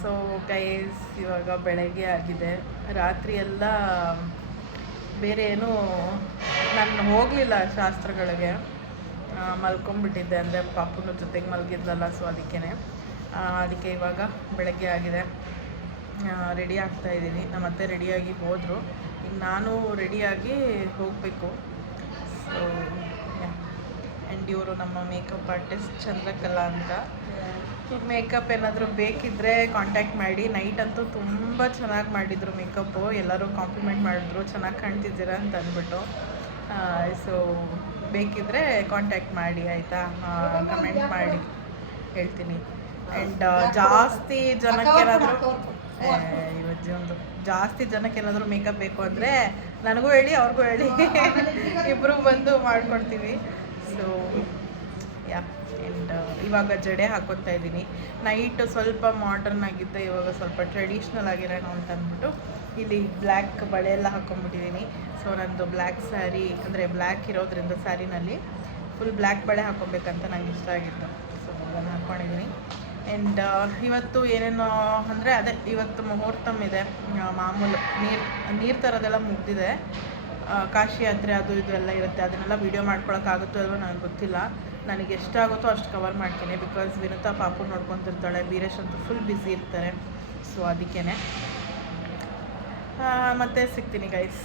So guys, ಇವಾಗ ಬೆಳಗ್ಗೆ ಆಗಿದೆ. ರಾತ್ರಿ ಎಲ್ಲ ಬೇರೆ ಏನೂ ನಾನು ಹೋಗಲಿಲ್ಲ ಶಾಸ್ತ್ರಗಳಿಗೆ, ಮಲ್ಕೊಂಡ್ಬಿಟ್ಟಿದ್ದೆ. ಅಂದರೆ ಪಾಪುನ ಜೊತೆಗೆ ಮಲಗಿದ್ಲಲ್ಲ, ಸೊ ಅದಕ್ಕೆ ಇವಾಗ ಬೆಳಗ್ಗೆ ಆಗಿದೆ. ರೆಡಿ ಆಗ್ತಾಯಿದ್ದೀನಿ. ನಮ್ಮ ಅತ್ತೆ ರೆಡಿಯಾಗಿ ಹೋದರು. ಈಗ ನಾನು ರೆಡಿಯಾಗಿ ಹೋಗಬೇಕು. ಸೊ ಆ್ಯಂಡ್ ಇವರು ನಮ್ಮ ಮೇಕಪ್ ಆರ್ಟಿಸ್ಟ್ ಚಂದ್ರಕಲಾ ಅಂತ. ಮೇಕಪ್ ಏನಾದರೂ ಬೇಕಿದ್ದರೆ ಕಾಂಟ್ಯಾಕ್ಟ್ ಮಾಡಿ. ನೈಟ್ ಅಂತೂ ತುಂಬ ಚೆನ್ನಾಗಿ ಮಾಡಿದರು ಮೇಕಪ್ಪು. ಎಲ್ಲರೂ ಕಾಂಪ್ಲಿಮೆಂಟ್ ಮಾಡಿದ್ರು, ಚೆನ್ನಾಗಿ ಕಾಣ್ತಿದ್ದೀರಾ ಅಂತ ಅಂದ್ಬಿಟ್ಟು. ಸೊ ಬೇಕಿದ್ದರೆ ಕಾಂಟ್ಯಾಕ್ಟ್ ಮಾಡಿ ಆಯಿತಾ, ಕಮೆಂಟ್ ಮಾಡಿ ಹೇಳ್ತೀನಿ. ಆ್ಯಂಡ್ ಜಾಸ್ತಿ ಜನಕ್ಕೇನಾದರೂ ಜಾಸ್ತಿ ಜನಕ್ಕೇನಾದರೂ ಮೇಕಪ್ ಬೇಕು ಅಂದರೆ ನನಗೂ ಹೇಳಿ, ಅವ್ರಿಗೂ ಹೇಳಿ, ಇಬ್ಬರು ಬಂದು ಮಾಡ್ಕೊಡ್ತೀವಿ. ಸೊ ಆ್ಯಂಡ್ ಇವಾಗ ಜಡೆ ಹಾಕ್ಕೊತಾ ಇದ್ದೀನಿ. ನೈಟ್ ಸ್ವಲ್ಪ ಮಾಡರ್ನ್ ಆಗಿದ್ದೆ, ಇವಾಗ ಸ್ವಲ್ಪ ಟ್ರೆಡಿಷ್ನಲ್ ಆಗಿರೋಣ ಅಂತ ಅಂದ್ಬಿಟ್ಟು ಇಲ್ಲಿ ಬ್ಲ್ಯಾಕ್ ಬಳೆ ಎಲ್ಲ ಹಾಕ್ಕೊಂಡ್ಬಿಟ್ಟಿದ್ದೀನಿ. ಸೊ ನಂದು ಬ್ಲ್ಯಾಕ್ ಸ್ಯಾರಿ, ಅಂದರೆ ಬ್ಲ್ಯಾಕ್ ಇರೋದ್ರಿಂದ ಸ್ಯಾರಿನಲ್ಲಿ ಫುಲ್ ಬ್ಲ್ಯಾಕ್ ಬಳೆ ಹಾಕ್ಕೊಬೇಕಂತ ನಂಗೆ ಇಷ್ಟ ಆಗಿತ್ತು. ಸೊ ಅದನ್ನು ಹಾಕ್ಕೊಂಡಿದ್ದೀನಿ. ಆ್ಯಂಡ್ ಇವತ್ತು ಏನೇನೋ ಅಂದರೆ ಅದೇ ಇವತ್ತು ಮುಹೂರ್ತಮ್ ಇದೆ. ಮಾಮೂಲು ನೀರು ತರೋದೆಲ್ಲ ಮುಗ್ದಿದೆ. ಕಾಶಿ ಯಾತ್ರೆ ಅದು ಇದು ಎಲ್ಲ ಇರುತ್ತೆ. ಅದನ್ನೆಲ್ಲ ವೀಡಿಯೋ ಮಾಡ್ಕೊಳಕ್ಕಾಗುತ್ತೋ ಅಲ್ವೋ ನನಗೆ ಗೊತ್ತಿಲ್ಲ. ನನಗೆ ಎಷ್ಟಾಗುತ್ತೋ ಅಷ್ಟು ಕವರ್ ಮಾಡ್ತೀನಿ. ಬಿಕಾಸ್ ವಿನುತಾ ಪಾಪು ನೋಡ್ಕೊತಿರ್ತಾಳೆ, ಬೀರೇಶ್ ಅಂತೂ ಫುಲ್ ಬ್ಯುಸಿ ಇರ್ತಾರೆ. ಸೊ ಅದಕ್ಕೇ ಮತ್ತೆ ಸಿಗ್ತೀನಿ ಗೈಸ್.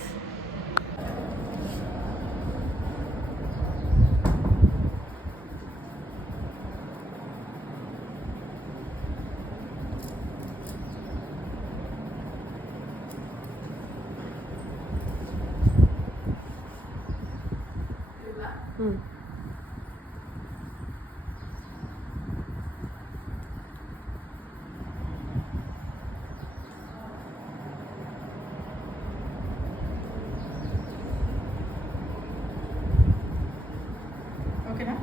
ಓಕೆನಾ?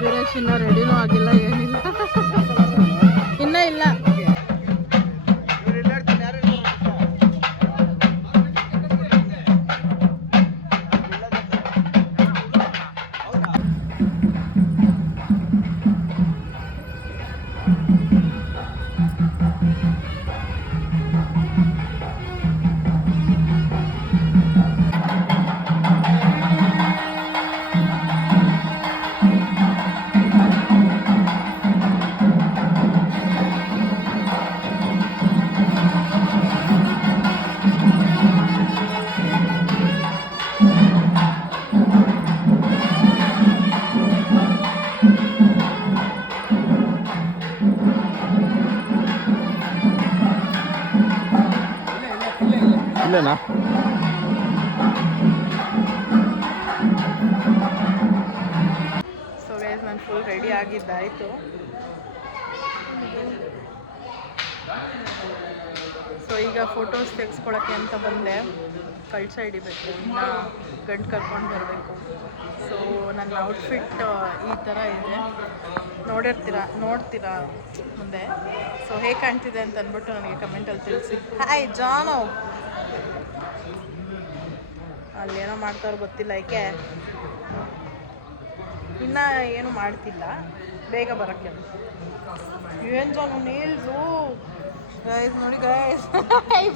ವೀರೇಶ್ ಇನ್ನೂ ರೆಡಿನೂ ಆಗಿಲ್ಲ, ಏನಿಲ್ಲ, ಇನ್ನೂ ಇಲ್ಲ. ಇಲ್ಲೇನಾ? ಸೊ ಗೈಸ್, ನಾನು ಫುಲ್ ರೆಡಿ ಆಗಿದ್ದಾಯಿತು. ಸೊ ಈಗ ಫೋಟೋಸ್ ತೆಗೆಸ್ಕೊಳಕ್ಕೆ ಅಂತ ಬಂದೆ. ಕಳ್ಸ ಹಿಡಿಬೇಕು, ಇನ್ನು ಗಂಟು ಕರ್ಕೊಂಡು ಬರಬೇಕು. ಸೊ ನನ್ನ ಔಟ್ಫಿಟ್ ಈ ಥರ ಇದೆ, ನೋಡ್ತೀರಾ ಮುಂದೆ. ಸೊ ಹೇಗೆ ಕಾಣ್ತಿದೆ ಅಂತ ಅಂದ್ಬಿಟ್ಟು ನನಗೆ ಕಮೆಂಟಲ್ಲಿ ತಿಳಿಸಿ. ಹಾಯ್ ಜಾನು, ಅಲ್ಲೇನೋ ಮಾಡ್ತಾರೋ ಗೊತ್ತಿಲ್ಲ, ಏಕೆ ಇನ್ನೂ ಏನು ಮಾಡ್ತಿಲ್ಲ, ಬೇಗ ಬರೋಕ್ಕೆ. ಏನು ಜಾನು ನೀಲ್ಸು ಗೈಸ್, ನೋಡಿ ಗೈಸ್,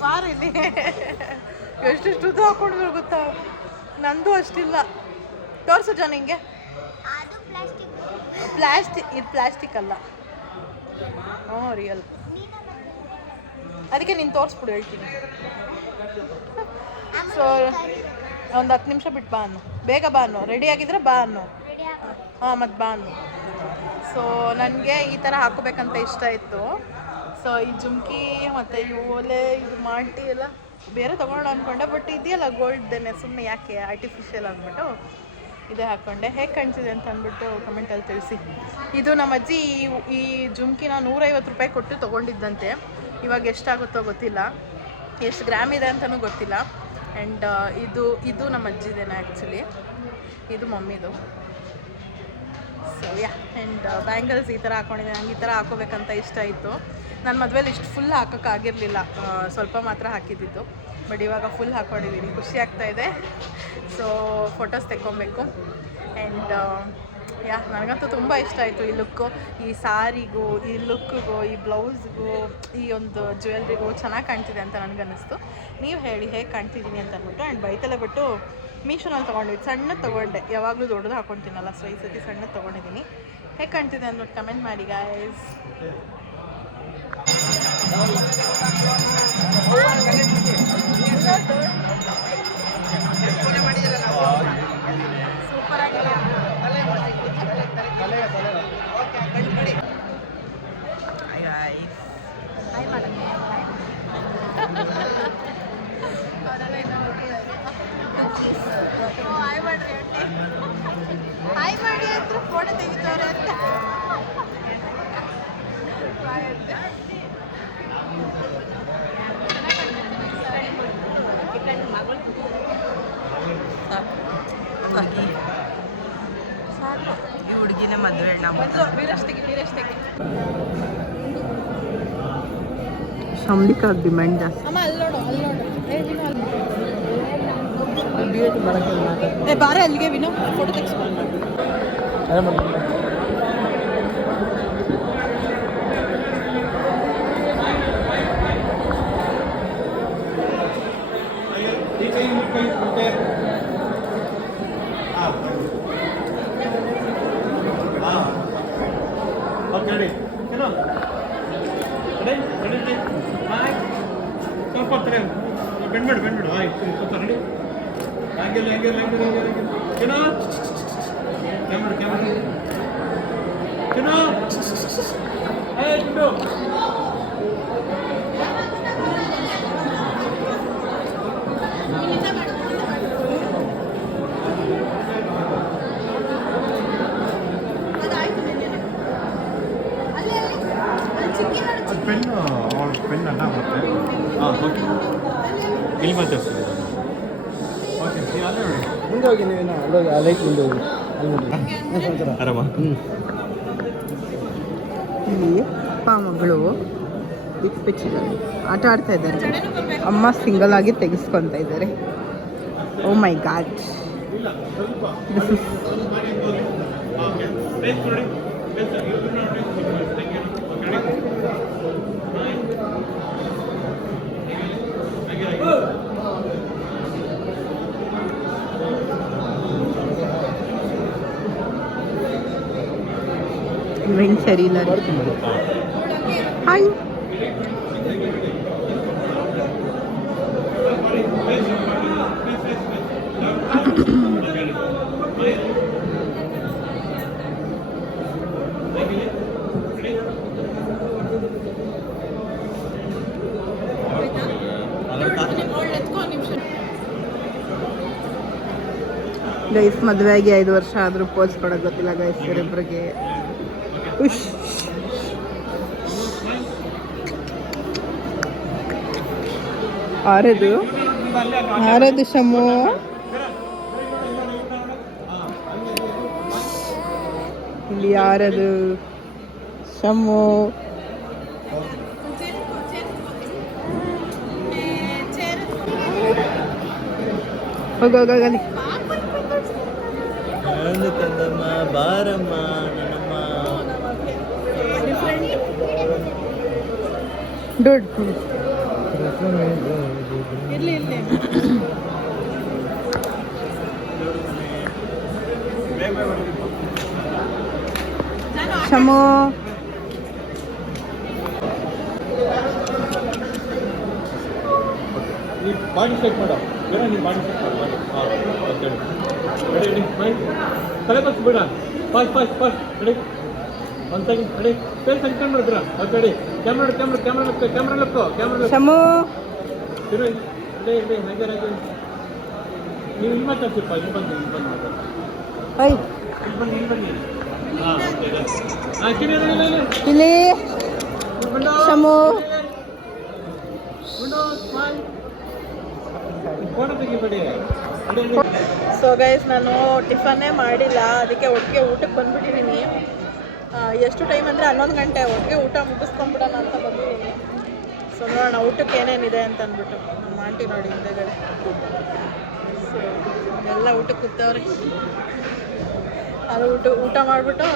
ಬಾರ ಇಲ್ಲಿ ಎಷ್ಟೆಷ್ಟು ಹಾಕೊಂಡ್ರು ಗೊತ್ತಾ. ನಂದು ಅಷ್ಟಿಲ್ಲ, ತೋರಿಸು ಜಾನು. ಹಿಂಗೆ ಇದು ಪ್ಲಾಸ್ಟಿಕ್ ಅಲ್ಲ, ಹ್ಞೂ ರಿಯಲ್. ಅದಕ್ಕೆ ನೀನು ತೋರಿಸ್ಬಿಡು, ಹೇಳ್ತೀನಿ. ಸೊ ಒಂದು 10 ನಿಮಿಷ ಬಿಟ್ಟು ಬಾ ಅನ್ನು, ಬೇಗ ಬಾ ಅನ್ನು, ರೆಡಿ ಆಗಿದ್ರೆ ಬಾ ಅನ್ನು. ಹಾಂ, ಮತ್ತು ಬಾ ಅನ್ನು. ಸೊ ನನಗೆ ಈ ಥರ ಹಾಕೋಬೇಕಂತ ಇಷ್ಟ ಇತ್ತು. ಸೊ ಈ ಜುಮ್ಕಿ ಮತ್ತು ಈ ಓಲೆ, ಇದು ಮಾಲ್ಟಿ ಎಲ್ಲ ಬೇರೆ ತೊಗೊಳ್ಳೋಣ ಅಂದ್ಕೊಂಡೆ. ಬಟ್ ಇದೆಯಲ್ಲ ಗೋಲ್ಡ್ದೇನೆ, ಸುಮ್ಮನೆ ಯಾಕೆ ಆರ್ಟಿಫಿಷಿಯಲ್ ಅಂದ್ಬಿಟ್ಟು ಇದೇ ಹಾಕ್ಕೊಂಡೆ. ಹೇಗೆ ಕಾಣ್ತಿದೆ ಅಂತ ಅಂದ್ಬಿಟ್ಟು ಕಮೆಂಟಲ್ಲಿ ತಿಳಿಸಿ. ಇದು ನಮ್ಮ ಅಜ್ಜಿ ಈ ಜುಮ್ಕಿನ 150 ರೂಪಾಯಿ ಕೊಟ್ಟು ತೊಗೊಂಡಿದ್ದಂತೆ. ಇವಾಗ ಎಷ್ಟಾಗುತ್ತೋ ಗೊತ್ತಿಲ್ಲ. ಎಷ್ಟು ಗ್ರಾಮ್ ಇದೆ ಅಂತಲೂ ಗೊತ್ತಿಲ್ಲ. ಆ್ಯಂಡ್ ಇದು ನಮ್ಮ ಅಜ್ಜಿದೇನೆ ಆ್ಯಕ್ಚುಲಿ, ಇದು ಮಮ್ಮಿದು. ಸೊ ಯಾ, ಆ್ಯಂಡ್ ಬ್ಯಾಂಗಲ್ಸ್ ಈ ಥರ ಹಾಕ್ಕೊಂಡಿದ್ದೀನಿ. ನಂಗೆ ಈ ಥರ ಹಾಕೋಬೇಕಂತ ಇಷ್ಟ ಇತ್ತು. ನನ್ನ ಮದುವೆಲಿ ಇಷ್ಟು ಫುಲ್ ಹಾಕೋಕ್ಕಾಗಿರಲಿಲ್ಲ, ಸ್ವಲ್ಪ ಮಾತ್ರ ಹಾಕಿದ್ದಿದ್ದು. ಬಟ್ ಇವಾಗ ಫುಲ್ ಹಾಕ್ಕೊಂಡಿದ್ದೀನಿ, ಖುಷಿ ಆಗ್ತಾಯಿದೆ. ಸೊ ಫೋಟೋಸ್ ತೆಕ್ಕೊಬೇಕು. ಆ್ಯಂಡ್ ಯಾ, ನನಗಂತೂ ತುಂಬ ಇಷ್ಟ ಆಯಿತು ಈ ಲುಕ್ಕು. ಈ ಸಾರಿಗೂ, ಈ ಲುಕ್ಕಿಗೂ, ಈ ಬ್ಲೌಸ್ಗೂ, ಈ ಒಂದು ಜ್ಯುವೆಲ್ರಿಗೂ ಚೆನ್ನಾಗಿ ಕಾಣ್ತಿದೆ ಅಂತ ನನಗನ್ನಿಸ್ತು. ನೀವು ಹೇಳಿ ಹೇಗೆ ಕಾಣ್ತಿದ್ದೀನಿ ಅಂತ ಅಂದ್ಬಿಟ್ಟು. ಆ್ಯಂಡ್ ಬೈತಲೆ ಬಿಟ್ಟು ಮೀಶೋನಲ್ಲಿ ತೊಗೊಂಡಿದ್ದು, ಸಣ್ಣದು ತೊಗೊಂಡೆ. ಯಾವಾಗಲೂ ದೊಡ್ಡದು ಹಾಕ್ಕೊತೀನಲ್ಲ, ಸೊ ಈ ಸತಿ ಸಣ್ಣದು ತೊಗೊಂಡಿದ್ದೀನಿ. ಹೇಗೆ ಕಾಣ್ತಿದೆ ಅಂದ್ಬಿಟ್ಟು ಕಮೆಂಟ್ ಮಾಡಿ ಗಾಯ್ಸ್. ಸೂಪರ್ ಆಗಿದೆ. ಹಾಯ್ ಮಾಡಕ್ಕೆ ಹಾಯ್ ಮಾಡ್ರಿ ಹಾಯ್ ಮಾಡಿ ಅಂತ ಫೋಟೋ ತೆಗಿತವ್ರೆ ಅಂತ. ಈ ಹುಡುಗಿನ ಮದುವೆ ವೀರಷ್ಟಕ್ಕೆ ಶಂಬಿಕಾಗ್ ಡಿಮ್ಯಾಂಡ್ ಜಾಸ್ತಿ. ಬಾರ ಅಲ್ಲಿಗೆ ವಿನೋ ಫೋಟೋ ತೆಗಿಸ್ಕೊಂಡು. ಬೆಂಡ್ಬೇಡು ಆಯ್ತು ಸ್ವಲ್ಪ ರೆಡಿ. ಹಂಗೆಲ್ಲ ಏನೋ ಕ್ಯಾಮ್ರಾ ಏನೋ ಬಿಡು. ಪೆನ್ನು ಅವಳ ಪೆನ್ ಅಡ್ಡ ಬರುತ್ತೆ. ಹಾಂ ಓಕೆ, ಇಲ್ಲಿ ಮಾತಾಡ್ತೀನಿ. ಓಕೆ, ಅಲ್ಲೇ ನೋಡಿ ಮುಂದೆ ಹೋಗಿ, ನೀವೇನು ಅಲ್ಲೋಗಿ ಆ ಲೈಟ್ ಮುಂದೆ ಹೋಗಿ, ಅಲ್ಲಿ ನೋಡಿ ಆರಾಮ. ಇಲ್ಲಿ ಅಪ್ಪ ಮಗಳು ಬಿಗ್ ಪಿಕ್ಚರಲ್ಲಿ ಆಟ ಆಡ್ತಾ ಇದ್ದಾರೆ. ಅಮ್ಮ ಸಿಂಗಲ್ ಆಗಿ ತೆಗೆಸ್ಕೊತಾ ಇದ್ದಾರೆ. ಓ ಮೈ ಗಾಡ್, ದಿಸ್ ಇಸ್ ಇವೆಂಟ್ ಸರಿ ಇಲ್ಲ. ಹಾಯ್, ಗೈಸ್ ಮದುವೆ ಆಗಿ 5 ವರ್ಷ ಆದರೂ ಪೋಸ್ ಕೊಡೋದು ಗೊತ್ತಿಲ್ಲ ಗೈಸ್ ಇವರಿಬ್ಬರಿಗೆ. ಉಶ್, ಆರದು ಶಮು. ಇಲ್ಲಿ ಯಾರದು ಶಮು. ಹೋಗೋಗಲಿ ಬಾರಮ್ಮ ಡುಡ್ ಇರ್ಲಿ ಶಮು. ಬಾಡಿ ಶೇಕ್ ಮಾಡು, ಬೇಡ ನೀನು ಬಾಡಿ ಶೇಕ್ ಮಾಡು. ಹಾಂ ಓಕೆ, ರೆಡಿ ಬೈ ತಲೆ ತೋರಿಸ್ಬೇಡ. Fast ready. ಒಂದು ಸೆಕೆಂಡ್ ರೆಡಿ. ಫೇಸ್ ಅನ್ಕೊಂಡು ನೋಡಿದ್ರ okay ready. Camera Lakku Shamu. ಇರು ರೆಡಿ ಹಾಗೆ ನೀವು ಇಲ್ಲಿ ಮಾತಾಡ್ತಿಪ್ಪ. ಇಲ್ಲಿ ಬಂದು ಮಾತಾಡ್ತೀನಿ. ಇಲ್ಲಿ ಬನ್ನಿ. ಹಾಂ ಓಕೆ ಹಾಂ ಇಲ್ಲಿ ಶಮು. ಫೋಟೋ ತೆಗಿಬೇಡಿ. ಸೊ ಗೈಸ್ ನಾನು ಟಿಫನ್ನೇ ಮಾಡಿಲ್ಲ, ಅದಕ್ಕೆ ಒಟ್ಟಿಗೆ ಊಟಕ್ಕೆ ಬಂದ್ಬಿಟ್ಟಿದ್ದೀನಿ. ಎಷ್ಟು ಟೈಮ್ ಅಂದರೆ 11 ಗಂಟೆ. ಒಟ್ಟಿಗೆ ಊಟ ಮುಗಿಸ್ಕೊಂಡ್ಬಿಡೋಣ ಅಂತ ಬಂದಿದ್ದೀನಿ. ಸೊ ನೋಡೋಣ ಊಟಕ್ಕೆ ಏನೇನಿದೆ ಅಂತ ಅಂದ್ಬಿಟ್ಟು. ನಮ್ಮ ಆಂಟಿ ನೋಡಿ ಹಿಂದೆಗಡೆ. ಸೊ ಎಲ್ಲ ಊಟಕ್ಕೆ ಕೂತವ್ರೆ. ಅದು ಊಟ ಮಾಡಿಬಿಟ್ಟು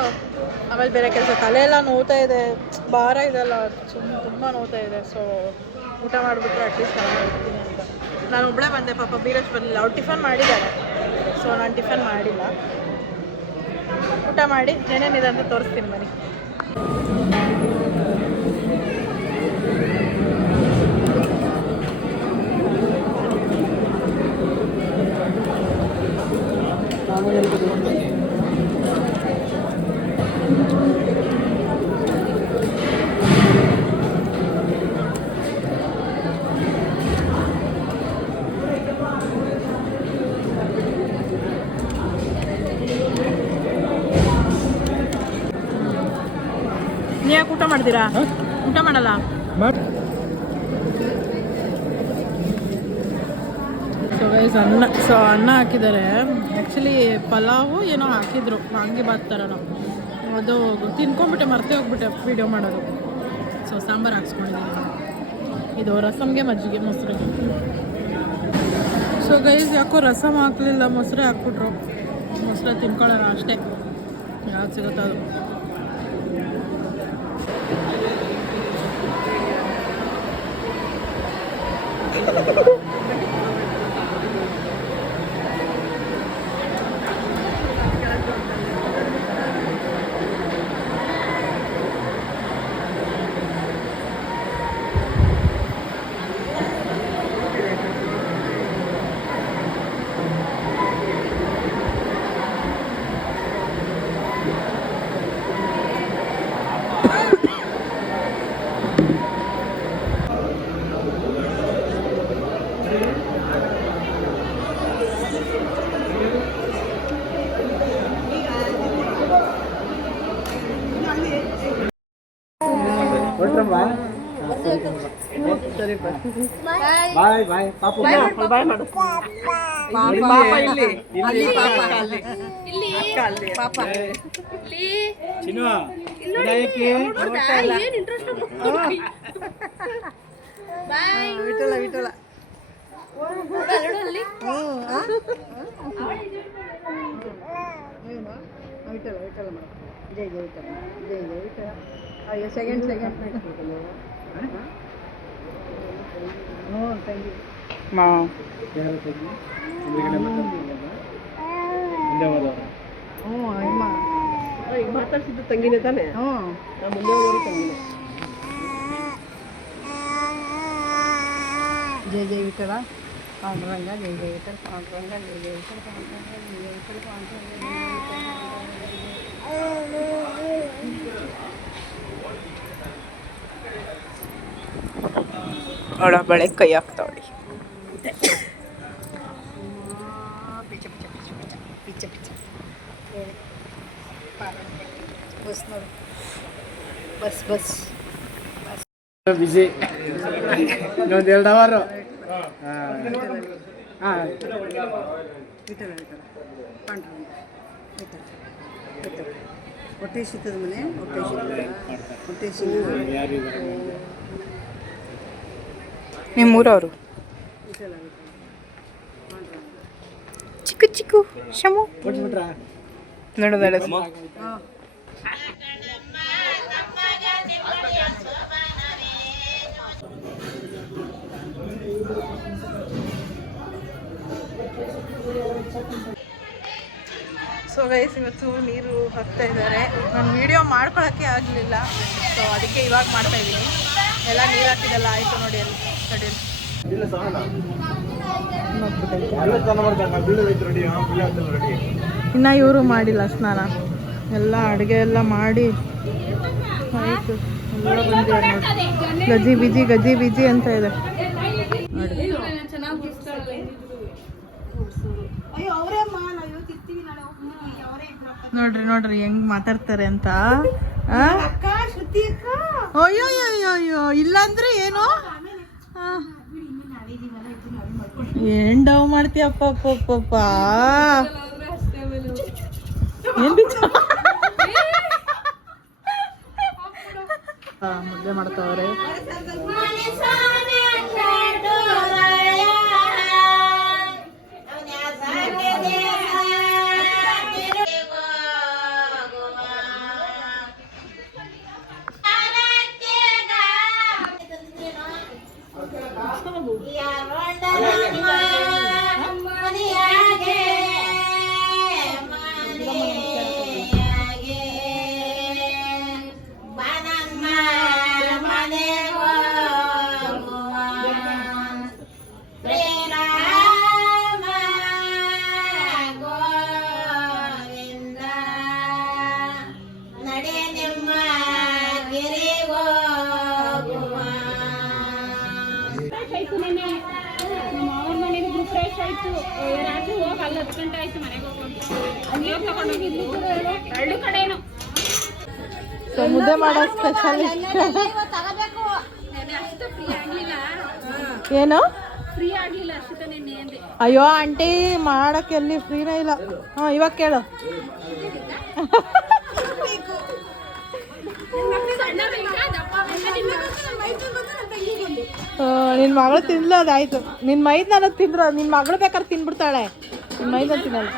ಆಮೇಲೆ ಬೇರೆ ಕೆಲಸ. ತಲೆಯೆಲ್ಲ ನೋವ್ತಾ ಇದೆ, ಭಾರ ಇದೆಲ್ಲ ತುಂಬ ನೋವ್ತಾ ಇದೆ. ಸೊ ಊಟ ಮಾಡಿಬಿಟ್ಟು ಅಟ್ಲೀಸ್ಟ್ ಹೋಗ್ತೀನಿ ಅಂತ. ನಾನು ಒಬ್ಬಳೇ ಬಂದೆ, ಪಾಪ ಬೀರಜ್ ಬರಲಿಲ್ಲ. ಅವ್ರು ಟಿಫನ್ ಮಾಡಿದ್ದಾರೆ, ಸೊ ನಾನು ಟಿಫನ್ ಮಾಡಿಲ್ಲ. ಊಟ ಮಾಡಿ ಏನೇನಿದೆ ಅಂತ ತೋರಿಸ್ತೀನಿ ಬನ್ನಿ. ನೀವು ಯಾಕೆ ಊಟ ಮಾಡ್ತೀರಾ? ಊಟ ಮಾಡಲ್ಲ? ಸೊ ಅನ್ನ ಹಾಕಿದ್ದಾರೆ. ಆ್ಯಕ್ಚುಲಿ ಪಲಾವು ಏನೋ ಹಾಕಿದ್ರು, ವಾಂಗಿಬಾತ್ ಥರನೋ. ಅದು ತಿನ್ಕೊಂಡ್ಬಿಟ್ಟೆ, ಮರ್ತೇ ಹೋಗ್ಬಿಟ್ಟೆ ವೀಡಿಯೋ ಮಾಡೋದು. ಸೊ ಸಾಂಬಾರು ಹಾಕ್ಸ್ಕೊಂಡಿದ್ದೀನಿ. ಇದು ರಸಮ್ಗೆ ಮಜ್ಜಿಗೆ ಮೊಸರಿಗೆ. ಸೊ ಗೈಸ್ ಯಾಕೋ ರಸಮ್ ಹಾಕಲಿಲ್ಲ, ಮೊಸರೇ ಹಾಕ್ಬಿಟ್ರು. ಮೊಸರು ತಿನ್ಕೊಳ್ಳೋಣ ಅಷ್ಟೇ, ಯಾವ್ದು ಸಿಗುತ್ತೋ ಅದು. ಬಾಯ್ ಬಾಯ್ ಪಾಪು ಬಾಯ್ ಮಾಡು. ಪಾಪ ಇಲ್ಲಿ, ಅಲ್ಲಿ ಪಾಪ ಅಲ್ಲಿ, ಇಲ್ಲಿ ಪಾಪ ಚಿನ್ನು ವಿನಾಯಕಿ ಏನು ಇಂಟ್ರೆಸ್ಟ್. ವಿಠಲ ವಿಠಲ ವಿಠಲ ವಿಠಲ ಮೇಡಮ್. ಜೈ ಜೈ ವಿಠಲ, ಜೈ ಜೈ ವಿಠಲ. ಅಯ್ಯೋ ಸೆಕೆಂಡ್ ಹ್ಞೂ ಥ್ಯಾಂಕ್ ಯು. ಹ್ಞೂ ಅಮ್ಮ ಈಗ ಮಾತಾಡ್ಸಿದ್ದು ತಂಗಿನೇ ತಾನೆ? ಹ್ಞೂ ನಾನು ಮುಂದೆ ಹೋಗೋರು ತಂಗಿನೇ. ಜೈ ಜೈ ವಿಠಲ ಪಾಂಡುರಂಗ, ಜೈ ಜೈ ವಿಠಲ ಪಾಂಡುರಂಗ, ಜೈ ಜೈ ವಿಠಲ ಪಾಂಡುರಂಗ, ಜೈ ಜೈ ವಿಠಲ ಪಾಂಡುರಂಗ. ಅವಳ ಬಳೆ ಕೈ ಹಾಕ್ತಾವಳಿ. ಪಿಚ್ಚ ಪಿಚ್ಚ ಪಿಚ್ಚ ಪಿಚ್ಚ ಪಿಚ್ಚ ಬಸ್ ನೋಡಿ, ಬಸ್ ಬಸ್ ಬಿಸಿ ಇನ್ನೊಂದು 2 ಅವರು. ಹಾಂ ವಿಠಲ ವಿಠಲ ಪಾಂಡುರಂಗ ವಿಠಲ ವಿಠಲ. ಹೊಟ್ಟೆ ಶೀತದ ಮನೆ, ಹೊಟ್ಟೆ ಶೀತ. ನಿಮ್ಮೂರವರು ಚಿಕ್ಕು ಚಿಕ್ಕು ಶಮು ನೋಡೋದಲ್ಲ. ಸೊ ಗೈಸ್ ಇವತ್ತು ನೀರು ಹಾಕ್ತಾ ಇದ್ದಾರೆ. ನಾನು ವಿಡಿಯೋ ಮಾಡ್ಕೊಳಕ್ಕೆ ಆಗಲಿಲ್ಲ, ಸೊ ಅದಕ್ಕೆ ಇವಾಗ ಮಾಡ್ತಾ ಇದ್ದೀನಿ. ಎಲ್ಲ ನೀರು ಹಾಕಿದೆಲ್ಲ ಆಯಿತು ನೋಡಿ. ಅಲ್ಲಿ ತಡಿಯಲ್ಲಿ ಇನ್ನು ಇವರು ಮಾಡಿಲ್ಲ ಸ್ನಾನ. ಎಲ್ಲ ಅಡುಗೆ ಎಲ್ಲ ಮಾಡಿ ಆಯಿತು. ಎಲ್ಲ ಬಂದಿದ್ದಾರೆ ನೋಡಿ. ಗಜಿ ಬಿಜಿ ಗಜಿ ಬಿಜಿ ಅಂತ ಇದೆ ನೋಡ್ರಿ. ನೋಡ್ರಿ ಹೆಂಗ್ ಮಾತಾಡ್ತಾರೆ ಅಂತ. ಅಯ್ಯೋ ಅಯ್ಯೋ ಅಯ್ಯೋ, ಇಲ್ಲಾಂದ್ರೆ ಏನು? ಏನ್ ಡವ್ ಮಾಡ್ತೀಯಪ್ಪ ಅಪ್ಪ ಏನ್ ಬಿಚ್ಚ ಮುದ್ದೆ ಮಾಡ್ತಾವ್ರೆ. ರಾತ್ರಿ ಹೋಗಿ ಅಲ್ಲಿ 10 ಗಂಟೆ ಆಯ್ತು ಮನೆಗೆ ಹೋಗಿ ಮುದ್ದೆ ಮಾಡೋ ಸ್ಪೆಷಲಿಸ್ಟ್ ಏನು ಫ್ರೀ ಆಗ್ಲಿಲ್ಲ ಅಷ್ಟೇ ನಿನ್ನೆ ಅಂದೆ. ಅಯ್ಯೋ ಆಂಟಿ ಮಾಡಕ್ಕೆ ಎಲ್ಲಿ ಫ್ರೀನೇ ಇಲ್ಲ. ಇವಾಗ ಕೇಳು. ನಿನ್ನ ಮಗಳು ತಿನ್ಲ ಅದಾಯ್ತು. ನಿನ್ನ ಮೈದ್ನ ತಿಂದ್ರು ನಿನ್ನ ಮಗಳು ಬೇಕಾದ್ರೆ ತಿನ್ಬಿಡ್ತಾಳೆ, ನಿನ್ನ ಮೈದ್ನ ತಿನ್ನಲ್ಲ.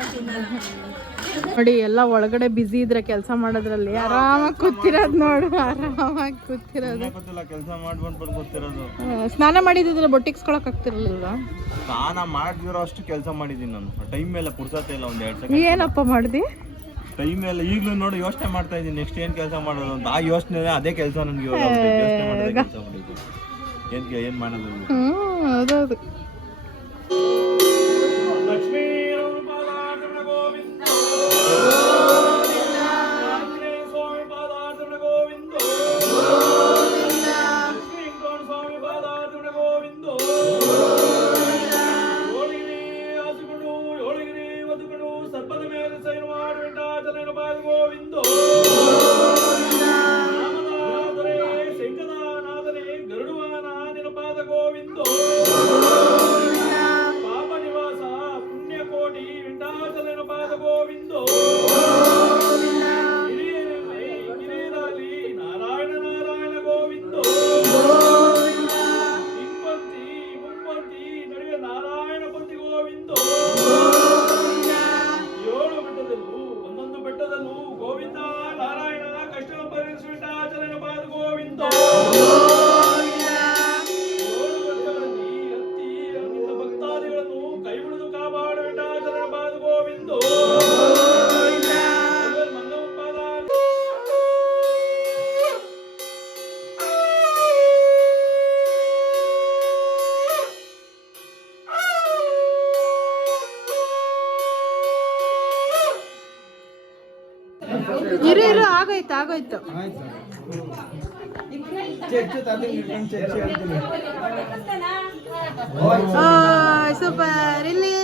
ನೋಡಿ ಎಲ್ಲ ಒಳಗಡೆ ಬ್ಯುಸಿ ಇದ್ರೆ ಕೆಲಸ ಮಾಡೋದ್ರಲ್ಲಿ ಆರಾಮಾಗಿ ಕೂತಿರೋದು ನೋಡು, ಆರಾಮಾಗಿ ಕೂತಿರೋದು. ಕೆಲಸ ಮಾಡ್ಕೊಂಡು ಗೊತ್ತಿರೋದು. ಸ್ನಾನ ಮಾಡಿದ್ರೆ ಬೊಟ್ಟಿಕ್ಸ್ಕೊಳಕ್ ಆಗ್ತಿರ್ಲಿಲ್ಲ. ಸ್ನಾನ ಮಾಡಿದಿರೋ ಅಷ್ಟು ಕೆಲಸ ಮಾಡಿದೀನಿ ನಾನು. ಟೈಮ್ ಮೇಲೆ ಪುರ್ಸತ್ತೆ ಇಲ್ಲ. 1-2 ಸೆಕೆಂಡ್ ಏನಪ್ಪ ಮಾಡ್ದಿ? ಟೈಮ್ ಎಲ್ಲ ಈಗಲೂ ನೋಡಿ ಯೋಚನೆ ಮಾಡ್ತಾ ಇದ್ದೀನಿ ನೆಕ್ಸ್ಟ್ ಏನು ಕೆಲಸ ಮಾಡೋದು ಅಂತ. ಆ ಯೋಚನೆ ಅದೇ ಕೆಲಸ ನನಗೆ ಏನ್ ಮಾಡೋದು. ಹೌದೌದು. ಲಕ್ಷ್ಮೀ ಸ್ವಾಮಿ ಪಾದಾರ್ಚನ ಗೋವಿಂದ, ಲಕ್ಷ್ಮೀ ಸ್ವಾಮಿ ಪಾದಾರ್ಚನ ಗೋವಿಂದ. ಯೋಳಿಗಿರಿ ಹಾಸಿಕೊಂಡು ಯೋಳಿಗಿರಿ ಬದುಕಡು ಸರ್ಪದ ಮೇಲೆ ಸೈನ್ ಮಾಡಿ ವೆಂಕಟಾಚಲನ ಪಾದ ಗೋವಿಂದ. ರಾಮನಾಥನೇ ಶಂಕರನಾಥನೇ ಗರುಡುವಾನ ನಿನ್ನ ಪಾದ ಗೋವಿಂದ. ಪಾಪ ನಿವಾಸ ಪುಣ್ಯಕೋಟಿ ವೆಂಕಟಾಚಲನ ಪಾದ ಗೋವಿಂದ. ಗಿರಿರಾಲಿ ನಾರಾಯಣ ನಾರಾಯಣ ಗೋವಿಂದ. ಹಿಂಪಂತಿ ಮುಂಪಂತಿ ನಡುವೆ ನಾರಾಯಣ ಪಂತಿ ಗೋವಿಂದ. 7 ಬೆಟ್ಟದಲ್ಲೂ ಒಂದೊಂದು ಬೆಟ್ಟದಲ್ಲೂ ಗೋವಿಂದ ನಾರಾಯಣ ಕಷ್ಟ ಪರಿಹರಿಸಿ ವೆಂಕಟಾಚಲನ ಪಾದ ಗೋವಿಂದ. 7 ಬೆಟ್ಟಗಳಲ್ಲಿ ಹತ್ತಿ ನಿನ್ನ ಭಕ್ತಾದಿಗಳನ್ನು ಕೈ ಬಿಡದು ಕಾಪಾಡು ವೆಂಕಟಾಚಲನ ಪಾದ ಗೋವಿಂದ. ಇರು ಆಗೋಯ್ತು. ಸೂಪರ್. ಇಲ್ಲಿ